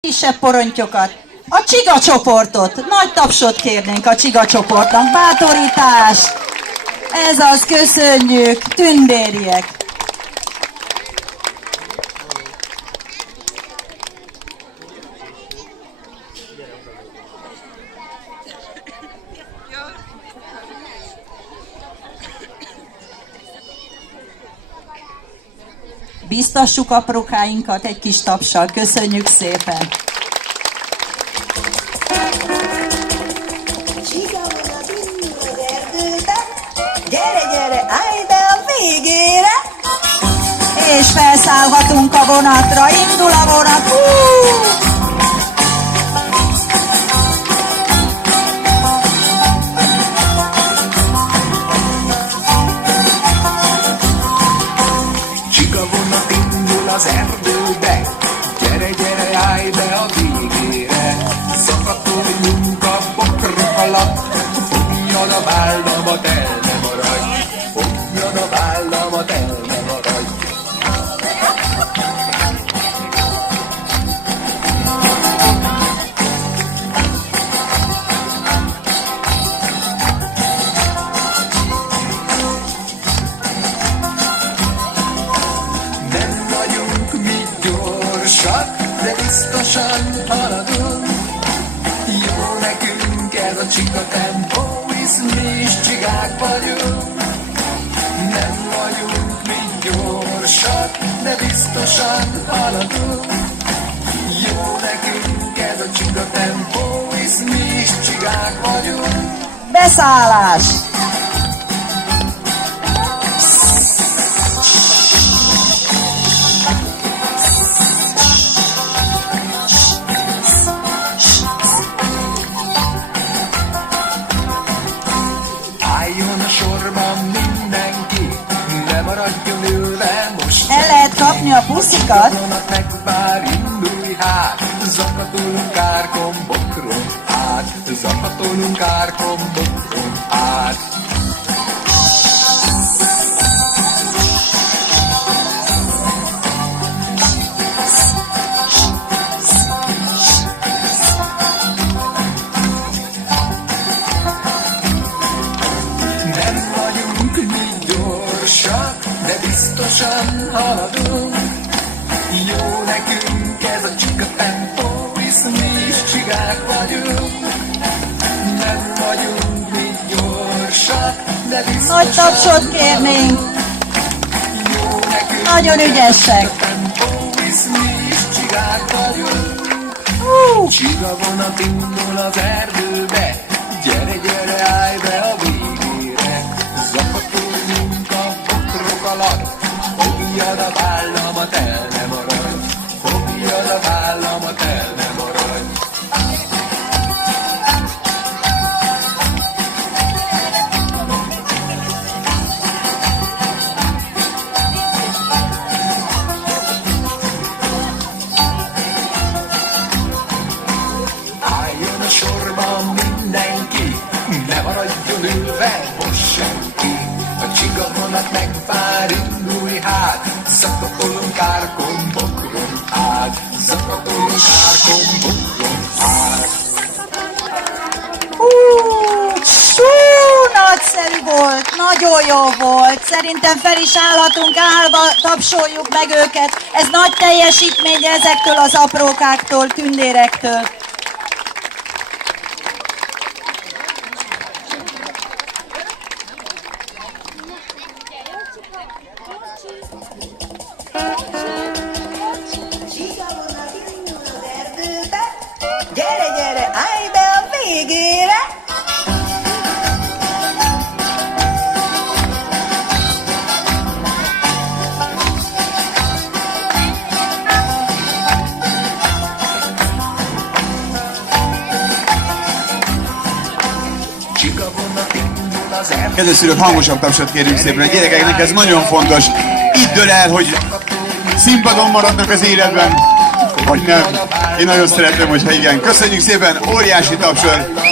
Kisebb porontyokat, a csiga csoportot, nagy tapsot kérnénk a csiga csoportnak, bátorítás, ez az, köszönjük, tündériek. Biztassuk aprókáinkat egy kis tapssal, köszönjük szépen! Csiga van az indul az erdőbe, gyere, gyere, állj be a végére! És felszállhatunk a vonatra, indul a vonat! Csigavonat indul az erdőbe, gyere, gyere, állj be a végére. Szakatoljunk a bokrok alatt, fogjon a vállamat, el ne maradj. Fogjon a vállamat, el ne maradj. Nem vagyunk mi gyorsak, de biztosan haladunk. Jó nekünk ez a csiga tempó, hisz mi is csigák vagyunk. Nem vagyunk mi gyorsak, de biztosan haladunk. Jó nekünk ez a csiga tempó, hisz mi is csigák vagyunk. Beszállás! Álljon a sorban mindenki, ne maradjon ülve most. El lehet kapni a puszikat? Vonat megvár, indulj hát, zakatolunk árkon, bokron át, zakatolunk árkon, bokron át. Nem vagyunk mi gyorsak, de biztosan haladunk. Jó nekünk ez a csiga tempó, hisz mi is csigák vagyunk. Nem vagyunk mi gyorsak, de biztosan Nagy tapsot kérnénk, jó nekünk nagyon ügyesek. a tempó, hisz mi is csigák vagyunk. Csiga vonat indul az erdőbe, gyere, gyere, állj be a végére. Zakatoljunk a bokrok alatt, fogjad a vállamat, el ne maradj. Fogjad a vállamat, el ne maradj. Álljon a sorban mindenki, ne maradjon ülve most senki. A csiga vonat megvár, indulj hát, zakatolunk árkon, bokron át, zakatolunk árkon, bokron át. Nagyszerű volt, nagyon jó volt. Szerintem fel is állhatunk, állva tapsoljuk meg őket. Ez nagy teljesítmény ezektől az aprókáktól, tündérektől. Csiga vonat indul az erdőbe, gyere, gyere, állj be a végére! Csiga vonat indul az erdőbe. Kedves szülők, hangosabb tapsot kérünk szépen a gyerekeknek, ez nagyon fontos. Itt dől el, hogy színpadon maradnak az életben, vagy nem. Én nagyon szeretem, hogyha igen. Köszönjük szépen, óriási tapsot!